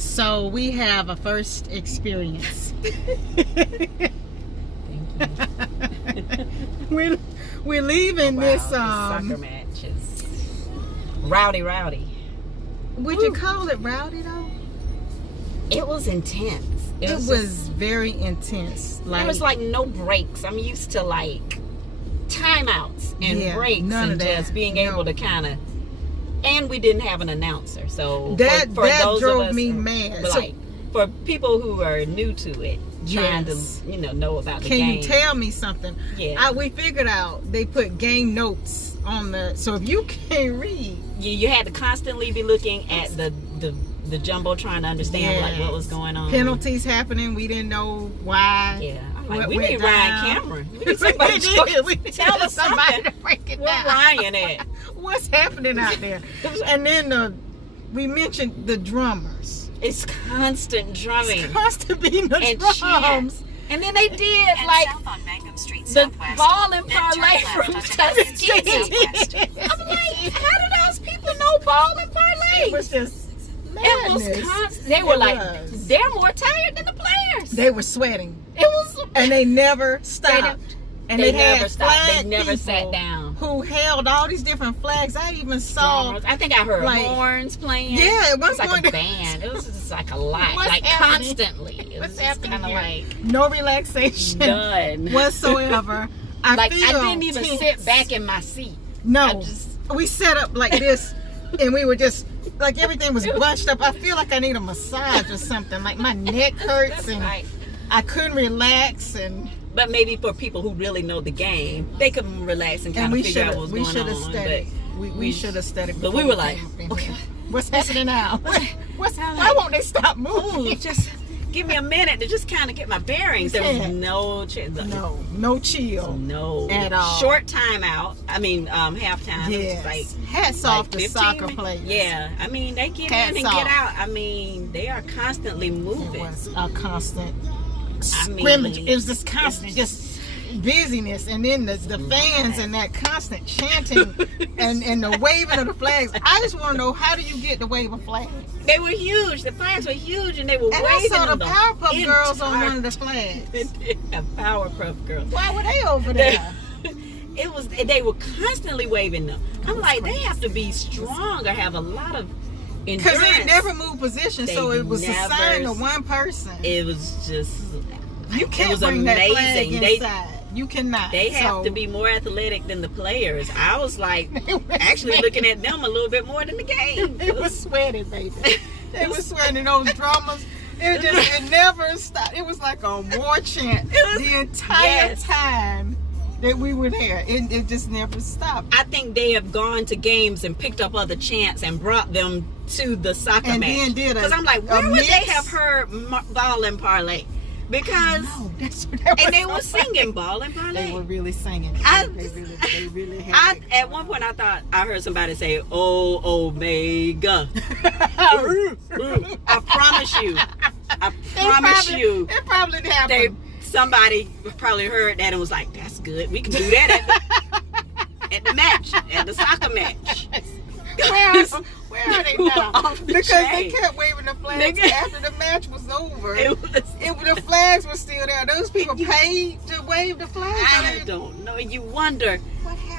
So we have a first experience. Thank you. We're leaving this the soccer match is rowdy. Would you call it rowdy though? It was intense. It was very intense. There was like no breaks. I'm used to like timeouts and breaks none and of that. just being able to kind of. And we didn't have an announcer, so that those drove of us me who, mad. Like for people who are new to it, trying to know about the game. Can you tell me something? Yeah, we figured out they put game notes on the. So if you can't read, you had to constantly be looking at the jumbo trying to understand like what was going on. Penalties happening. We didn't know why. Yeah. Like, we need Ryan Cameron. We need somebody to tell us something. To break it Where down. Ryan at? What's happening out there? And then we mentioned the drummers. It's constant drumming. It's constant being the and drums. Chants. And then they did like the ball and parlay from Tuskegee. I'm like, how do those people know ball and parlay? It was just madness. It was constant. They were they're more tired than the players. They were sweating. It was, and they never stopped. And they never stopped. They never sat down. Who held all these different flags? I even saw. I think I heard horns playing. Yeah, it was like a band. It was just like a lot, like happening? Constantly. It was just kind of like no relaxation, none whatsoever. I didn't even sit back in my seat. No, we sat up like this, and we were just like everything was bunched up. I feel like I need a massage or something. Like my neck hurts and I couldn't relax But maybe for people who really know the game, they could relax and kind of figure out what's going on. We should have studied. But we were like, okay, what's happening now? Why won't they stop moving? Just give me a minute to just kind of get my bearings. There was no chill. No chill. No. At all. Short timeout. I mean, halftime. Yes. Like, hats off to soccer players. Yeah. I mean, they get in and get out. I mean, they are constantly moving. It was a constant scrimmage. It was just constant, just busyness, and then the fans and that constant chanting and the waving of the flags. I just want to know, how do you get to wave a flag? They were huge. The flags were huge, and they were waving. I saw the Powerpuff Girls on one of the flags. Powerpuff Girls. Why were they over there? They were constantly waving them. I'm like, they have to be strong or have a lot of endurance. Because they never moved position, so it was assigned to one person. It was just, you can't bring that flag inside. You cannot. They have to be more athletic than the players. I was like, actually looking at them a little bit more than the game. They were sweating, baby. They were sweating. Those drummers, it never stopped. It was like a war chant the entire time that we were there. It just never stopped. I think they have gone to games and picked up other chants and brought them to the soccer match. And then did because I'm like, where would they have heard ball and parlay? Because and they were singing ball and parlay. They were really singing. They really had. At one point, I thought I heard somebody say, "Oh, Omega." I promise you. It probably happened. Somebody probably heard that and was like, "That's good. We can do that at the match, at the soccer match." Where are they now? Because they kept waving the flags after the match was over. The flags were still there. Those people paid to wave the flags. I don't know. You wonder,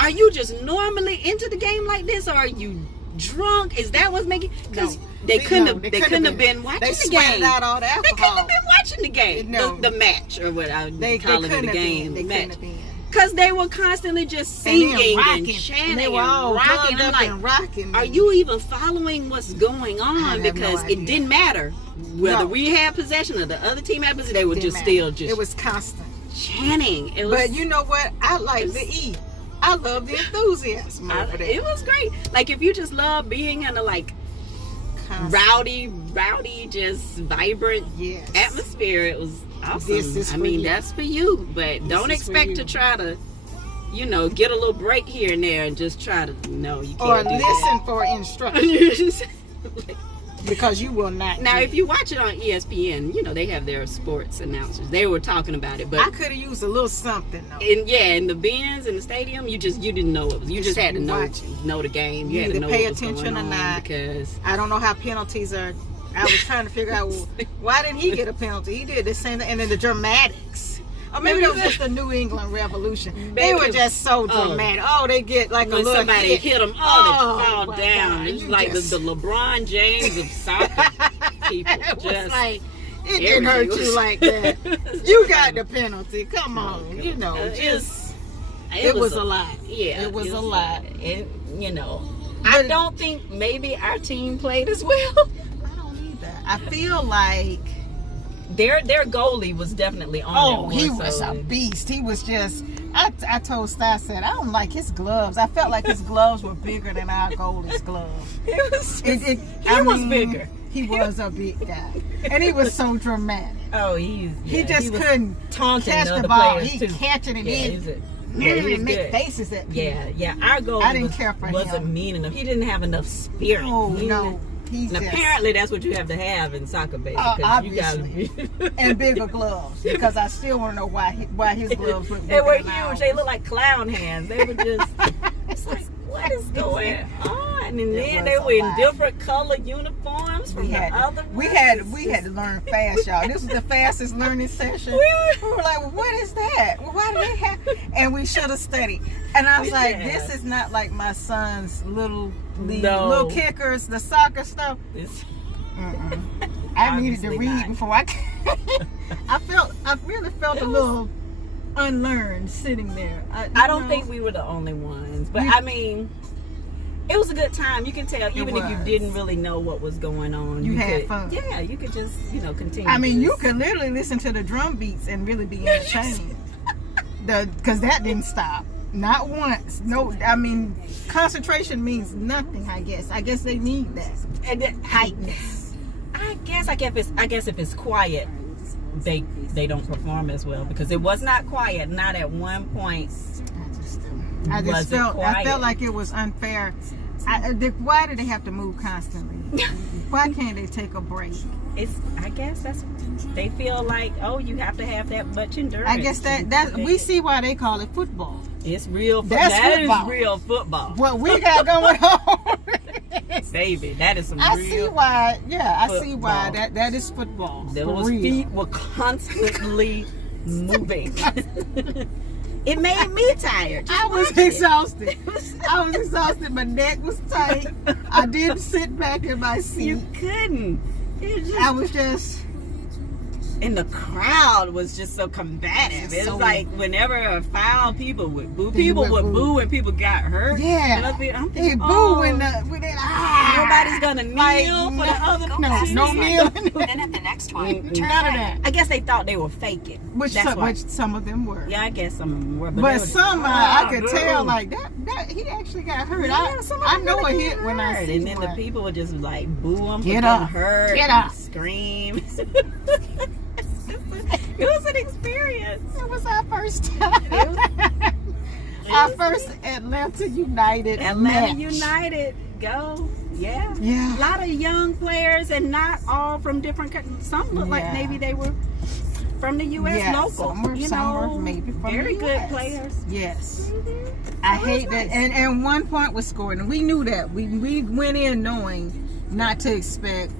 are you just normally into the game like this, or are you drunk? Is that what's making? Because they couldn't have been watching the game. They out all the alcohol. They couldn't have been watching the game. No. The match, or what I call it, the game. They couldn't have been. Because they were constantly just singing and chanting and, they were all rocking. I'm like, rocking. are you even following what's going on? Because it didn't matter whether we had possession or the other team had possession. They were still it was constant chanting. But you know what? I like the E. I love the enthusiasm over there. It was great. Like, if you just love being in a rowdy, just vibrant atmosphere, it was awesome. That's for you, but don't expect to try to, get a little break here and there and just try to. No, you can't. Or listen for instructions. Because you will not. Now, if you watch it on ESPN, they have their sports announcers. They were talking about it, but I could have used a little something though. In the bins in the stadium, you didn't know it was. You just had to know the game. You had to know pay what was attention going or on not. Because I don't know how penalties are I was trying to figure out, well, why didn't he get a penalty? He did the same thing. And then the dramatics. Or maybe it was just the New England Revolution. They were just so dramatic. Oh, they get like a little somebody hit them, they fall down. It's like the LeBron James of soccer people. It just was like, it didn't hurt you like that. You got the penalty. Come on. You know, it was a lot. Yeah. It was a lot. And, you know, I don't think maybe our team played as well. I don't either. I feel like their goalie was definitely on. Oh, he was a beast. He was just. I told Sty, I said, I don't like his gloves. I felt like his gloves were bigger than our goalie's gloves. He was bigger. He was a big guy, and he was so dramatic. Oh, he couldn't catch the ball. He catching it in. He make faces at people. Yeah. Our goalie I didn't care for wasn't him. mean enough. He didn't have enough spirit. Oh no. And apparently that's what you have to have in soccer, baby. Obviously. And bigger gloves, because I still want to know why his gloves look bigger. They were huge. They look like clown hands. They were just. It's like, what is going on? And then they were in different color uniforms from the other. We had to learn fast, y'all. This was the fastest learning session. We were like, well, what is that? Well, why do they have? And we should have studied. And I was like, this is not like my son's little kickers, the soccer stuff. I needed to read before I. I really felt a little unlearned sitting there. I don't think we were the only ones, but I mean, it was a good time. You can tell, even if you didn't really know what was going on, you had fun. Yeah, you could just continue. I mean, you could literally listen to the drum beats and really be entertained. Because that didn't stop. Not once. No, I mean, concentration means nothing, I guess. I guess they need that. And heightness. I guess if it's quiet, they don't perform as well, because it was not quiet. Not at one point. I felt like it was unfair. Why do they have to move constantly? Why can't they take a break? I guess they feel like, oh, you have to have that much endurance. I guess that we see why they call it football. It's real football. That is real football. What we got going on. Baby, that is some real I see why. Yeah, I see why that is football. Those feet were constantly moving. It made me tired. I was exhausted. My neck was tight. I didn't sit back in my seat. You couldn't. I was just. And the crowd was just so combative. It was like whenever a foul, people would boo. People would boo when people got hurt. Yeah. They boo when nobody's gonna kneel for the other. No kneeling. Then at the next one, turn none of right. that. I guess they thought they were faking. Which some of them were. Yeah, I guess some of them were. But some I could tell like that he actually got hurt. Yeah, I know a hit when I see and then the people would just like boo them for Get up. hurt. Get up. Scream. It was an experience. It was our first time. Our first Atlanta United. United. Go. Yeah. Yeah. A lot of young players, and not all from different countries. Some look like maybe they were from the U.S. local. Some were maybe from very the good US. Players. Yes. I hate that. And 1 point was scored, and we knew that. We went in knowing not to expect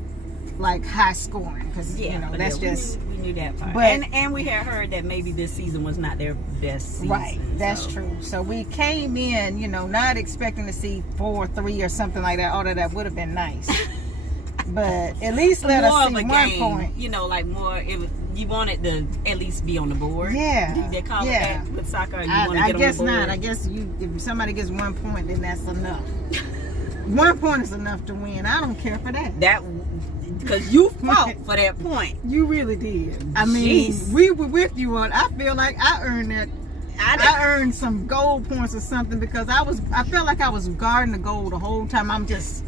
like high scoring, because that's just. We knew that part. But, and we had heard that maybe this season was not their best season. Right, that's true. So we came in, not expecting to see 4-3 or something like that. Although that would have been nice, but at least let us see 1 point. Like more. You wanted to at least be on the board. Yeah, they call it that with soccer. I guess not. I guess if somebody gets 1 point, then that's enough. 1 point is enough to win. I don't care for that. Because you fought for that point. You really did. I mean, we were with you on. I feel like I earned that. I earned some gold points or something, because I felt like I was guarding the goal the whole time. I'm just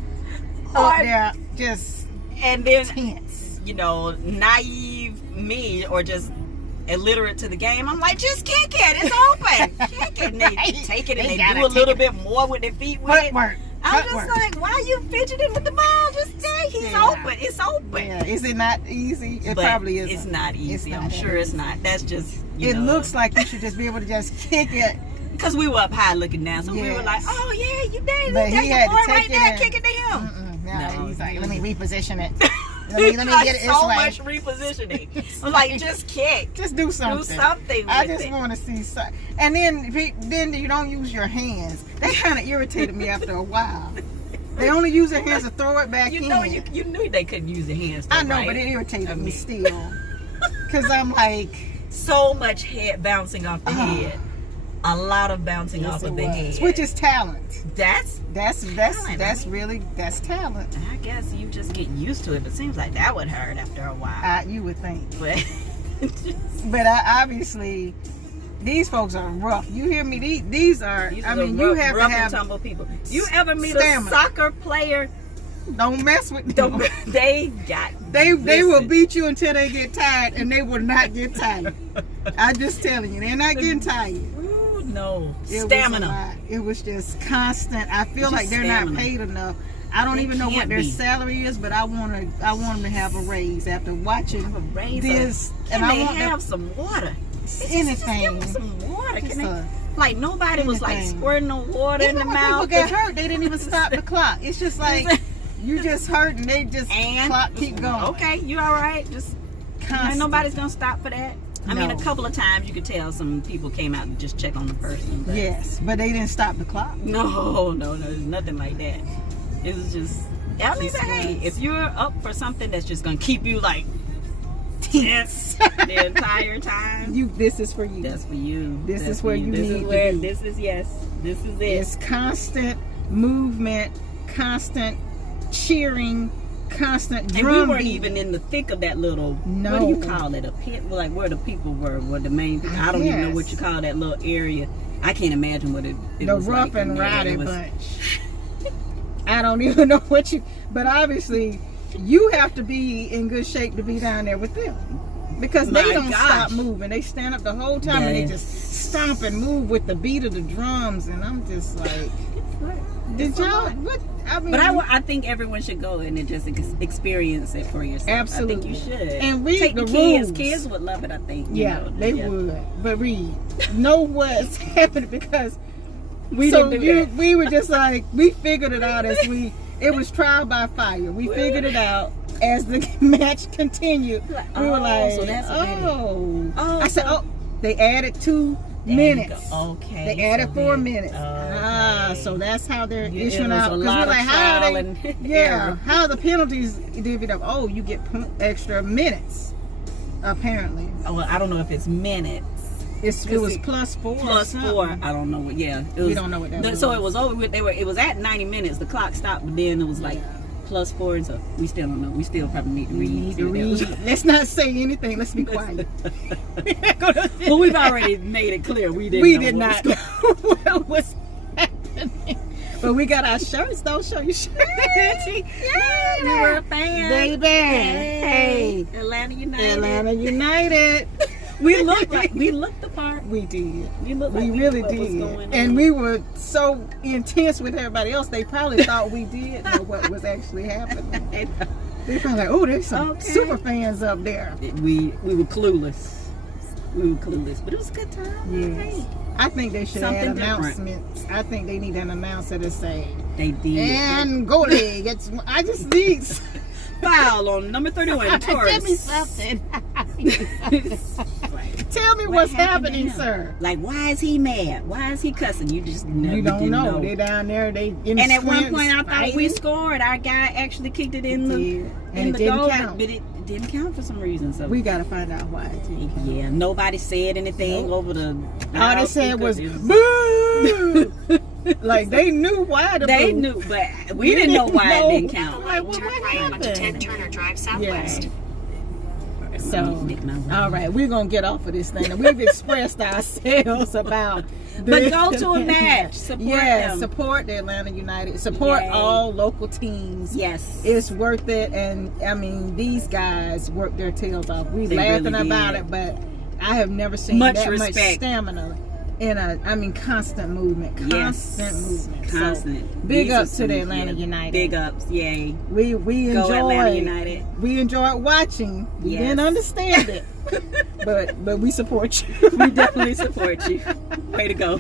up there, just and then tense. Naive me, or just illiterate to the game. I'm like, just kick it. It's open. Kick it. And they take it and they do a little bit more with their feet with it. I'm just like, why are you fidgeting with the ball? Just say he's open. It's open. Yeah. Is it not easy? It probably is. It's not easy. I'm sure it's not. That's just. It looks like you should just be able to just kick it. Because we were up high looking down, so we were like, oh yeah, you did. But he had to take right it there, kick it to him. No, he's like, let me reposition it. Let me like get it this so way. much repositioning. I'm like, just kick. Just do something. Do something with I just it. want to see something. And then you don't use your hands. That kind of irritated me after a while. They only use their hands to throw it back in. You knew they couldn't use their hands. Though, I know, right? but it irritated me still. Because I'm like... So much head bouncing off the head. A lot of bouncing off of the head. Which is talent. That's talent. I guess you just get used to it, but it seems like that would hurt after a while. You would think. But obviously, these folks are rough. You hear me? These are you have rough to have and tumble people. You ever meet stamina. a soccer player? Don't mess with them. They will beat you until they get tired, and they will not get tired. I'm just telling you, they're not getting tired. Ooh, no. It Stamina. It was just constant. I feel like they're stamina. not paid enough. I don't even know what their salary is, but I want them to have a raise after watching this. Can they have some water? Anything. Just give them some water. Can they? Like nobody was like squirting the water in the mouth. People get hurt. They didn't even stop the clock. It's just like you just hurt and they just clock keep going. Okay, you all right? Just nobody's gonna stop for that. I mean, a couple of times you could tell some people came out and just check on the person. But yes, but they didn't stop the clock. No, there's nothing like that. It was just. I mean, hey, if you're up for something that's just gonna keep you like tense the entire time, this is for you. That's for you. This is where you need to be. This is it. It's constant movement, constant cheering, constant drum. And we weren't even in the thick of that little. What do you call it? A pit? Like where the people were the main people. I don't even know what you call that little area. I can't imagine what it the was rough like and rowdy bunch. I don't even know what but obviously you have to be in good shape to be down there with them. Because they don't stop moving. They stand up the whole time and they just stomp and move with the beat of the drums. And I'm just like, did y'all? What? I mean, but I think everyone should go and just experience it for yourself. Absolutely. I think you should. And read take the kids. rules. Kids would love it, I think. They would. But read. Know what's happening because we were just like, we figured it out it was trial by fire. We figured it out as the match continued. We were like, so that's I said, they added 2 minutes. Okay. They added 4 minutes. So that's how they're issuing out. Because we're like, how are the penalties divvied up? Oh, you get extra minutes, apparently. Well, I don't know if it's minutes. It was +4. +4. I don't know what. Yeah, we don't know what that was. So it was over with. It was at 90 minutes. The clock stopped, but then it was like +4, and so we still don't know. We still probably need to read. Let's not say anything. Let's be quiet. But we've already made it clear we did not know what was happening. But we got our shirts. Don't show your shirt. Yeah, we were a fan. Baby. Hey. Atlanta United. Atlanta United. We looked the part. We did. We really did. And we were so intense with everybody else, they probably thought we did know what was actually happening. They probably like, oh, there's some super fans up there. We were clueless. But it was a good time. Yes. I think they should add announcements. I think they need an announcer to say, they did. And goalie. I just need foul on number 31, Taurus. Tell me something. Tell me what's happening, sir. Like, why is he mad? Why is he cussing? You just you don't know. They're down there. And at one point, I thought we scored. Our guy actually kicked it in the goal, but it didn't count for some reason. So we got to find out why it didn't count. Yeah, nobody said anything over the. All they said was boo. Like they knew why to They boo. knew, but we didn't know why it didn't count. Like, what happened? Onto 10 Turner Drive Southwest. Yeah. So, all right, we're going to get off of this thing. And we've expressed ourselves about this. But go to a match. Support them. Support the Atlanta United. Support all local teams. Yes. It's worth it. And, I mean, these guys work their tails off. We're laughing really about it, but I have never seen much stamina in constant movement. Constant. Big ups to the Atlanta United. Big ups, yay. We enjoy Atlanta United. We enjoyed watching. We didn't understand it. but we support you. We definitely support you. Way to go.